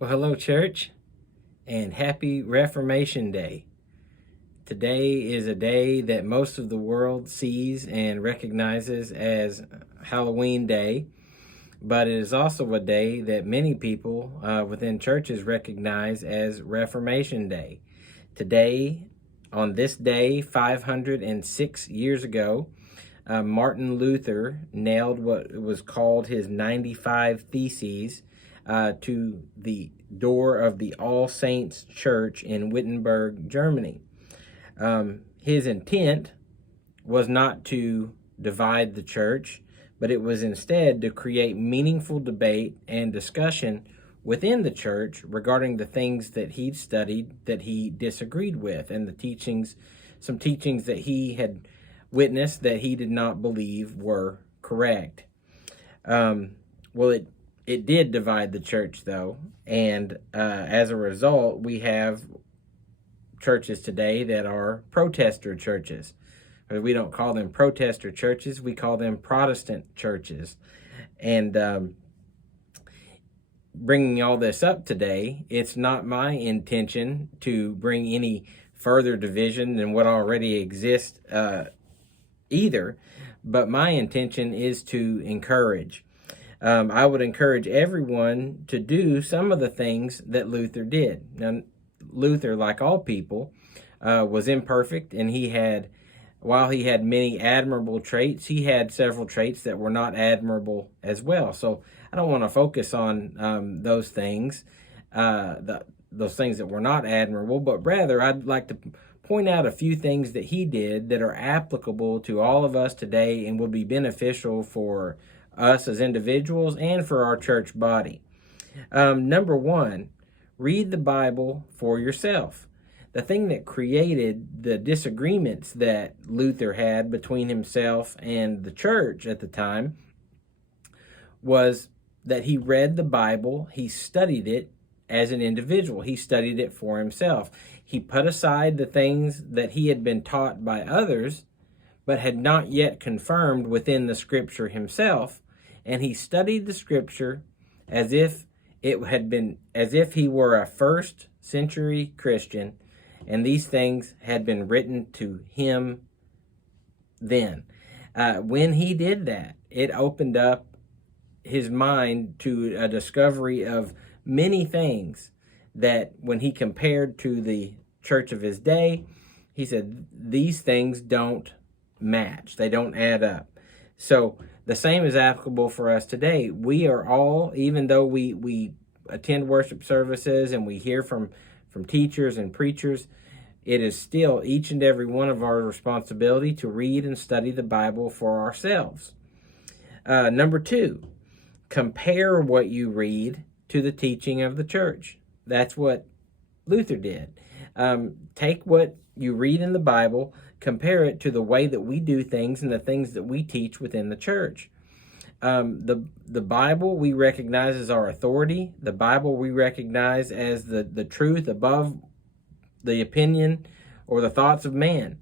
Well, hello, church, and happy Reformation Day. Today is a day that most of the world sees and recognizes as Halloween Day, but it is also a day that many people within churches recognize as Reformation Day. Today, on this day, 506 years ago, Martin Luther nailed what was called his 95 Theses to the door of the All Saints Church in Wittenberg, Germany. His intent was not to divide the church, but it was instead to create meaningful debate and discussion within the church regarding the things that he'd studied that he disagreed with, and some teachings that he had witnessed that he did not believe were correct. It did divide the church, though, and as a result, we have churches today that are protester churches. We don't call them protester churches, we call them Protestant churches. And bringing all this up today, it's not my intention to bring any further division than what already exists either, but my intention is to encourage. I would encourage everyone to do some of the things that Luther did. Now, Luther, like all people, was imperfect, and while he had many admirable traits, he had several traits that were not admirable as well. So I don't want to focus on those things, those things that were not admirable, but rather I'd like to point out a few things that he did that are applicable to all of us today and will be beneficial for us as individuals and for our church body. Number one, read the Bible for yourself. The thing that created the disagreements that Luther had between himself and the church at the time was that he read the Bible, he studied it as an individual, he studied it for himself. He put aside the things that he had been taught by others, but had not yet confirmed within the Scripture himself, and he studied the Scripture as if he were a first century Christian, and these things had been written to him then. When he did that, it opened up his mind to a discovery of many things that when he compared to the church of his day, he said, these things don't match. They don't add up. So the same is applicable for us today. We are all, even though we attend worship services and we hear from teachers and preachers, it is still each and every one of our responsibility to read and study the Bible for ourselves. Number two, compare what you read to the teaching of the church. That's what Luther did. Take what you read in the Bible, compare it to the way that we do things and the things that we teach within the church. The Bible we recognize as our authority. The Bible we recognize as the truth above the opinion or the thoughts of man.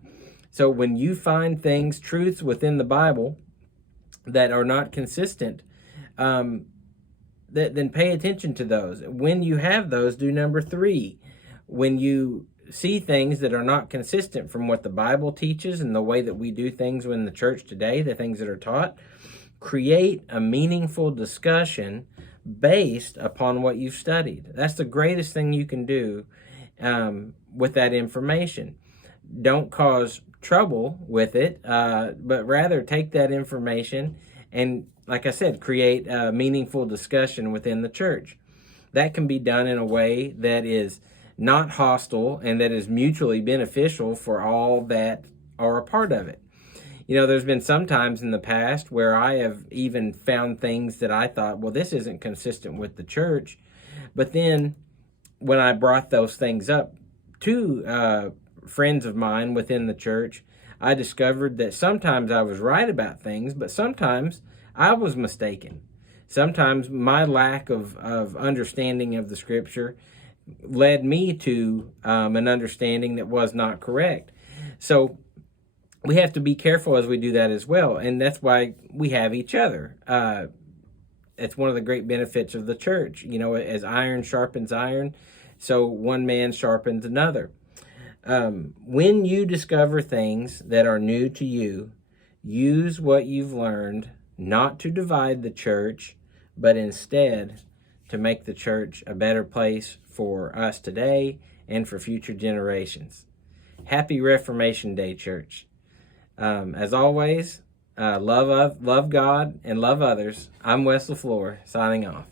So when you find truths within the Bible that are not consistent, then pay attention to those. When you have those, do number three. When you see things that are not consistent from what the Bible teaches and the way that we do things in the church today, the things that are taught, create a meaningful discussion based upon what you've studied. That's the greatest thing you can do with that information. Don't cause trouble with it, but rather take that information and, like I said, create a meaningful discussion within the church. That can be done in a way that is not hostile and that is mutually beneficial for all that are a part of it. There's been some times in the past where I have even found things that I thought, well, this isn't consistent with the church. But then when I brought those things up to friends of mine within the church, I discovered that sometimes I was right about things, but sometimes I was mistaken. Sometimes my lack of understanding of the Scripture led me to an understanding that was not correct. So we have to be careful as we do that as well, and that's why we have each other. It's one of the great benefits of the church. You know, as iron sharpens iron, so one man sharpens another. When you discover things that are new to you, use what you've learned not to divide the church, but instead to make the church a better place for us today and for future generations. Happy Reformation Day, church. As always, love God and love others. I'm Wes LaFleur, signing off.